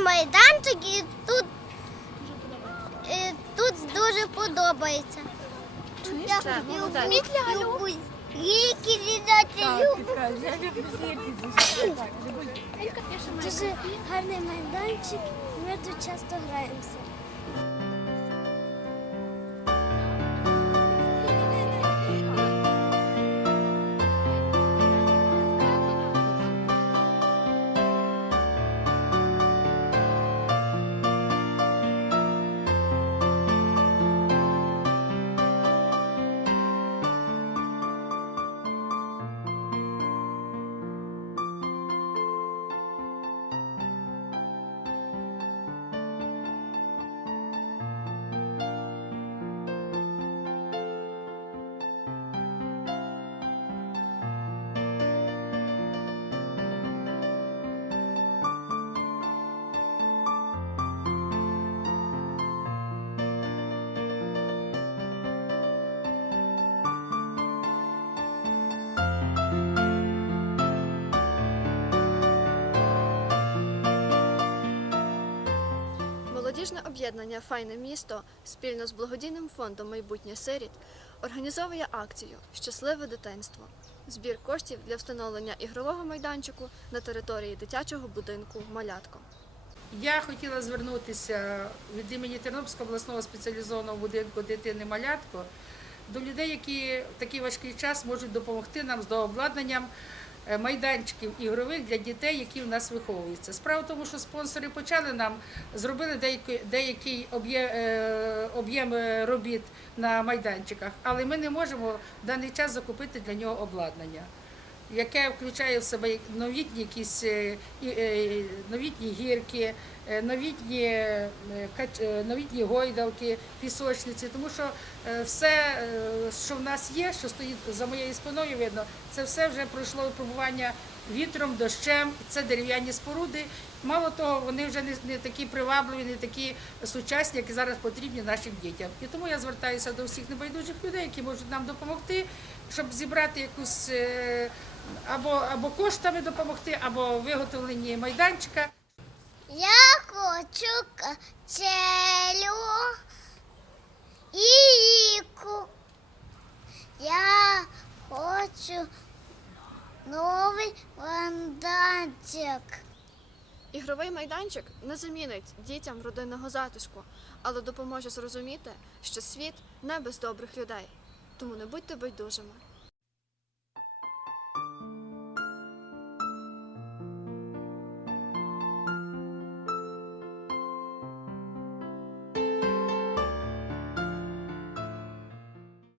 майданчик і тут, і тут дуже подобається. Я Так, люблю молодець. люблю гірки зідати, люблю. Я люблю зірки Дуже гарний майданчик, ми тут часто граємося. Молодіжне об'єднання Файне місто спільно з благодійним фондом Майбутнє сиріт організовує акцію Щасливе дитинство. Збір коштів для встановлення ігрового майданчику на території дитячого будинку Малятко. Я хотіла звернутися від імені Тернопільського обласного спеціалізованого будинку дитини Малятко до людей, які в такий важкий час можуть допомогти нам з дообладнанням майданчиків ігрових для дітей, які в нас виховуються. Справа в тому, що спонсори почали нам зробили деякий, деякий об'є- е, об'єм е, робіт на майданчиках, але ми не можемо в даний час закупити для нього обладнання яке включає в себе новітні якісь е, е, новітні гірки, е, новітні, новітні гойдалки, пісочниці, тому що все, що в нас є, що стоїть за моєю спиною, видно, це все вже пройшло випробування вітром, дощем, це дерев'яні споруди. Мало того, вони вже не, такі привабливі, не такі сучасні, які зараз потрібні нашим дітям. І тому я звертаюся до всіх небайдужих людей, які можуть нам допомогти, щоб зібрати якусь е, або, або коштами допомогти, або виготовлені майданчика. Я хочу качелю і ріку. Я хочу новий майданчик. Ігровий майданчик не замінить дітям родинного затишку, але допоможе зрозуміти, що світ не без добрих людей. Тому не будьте байдужими.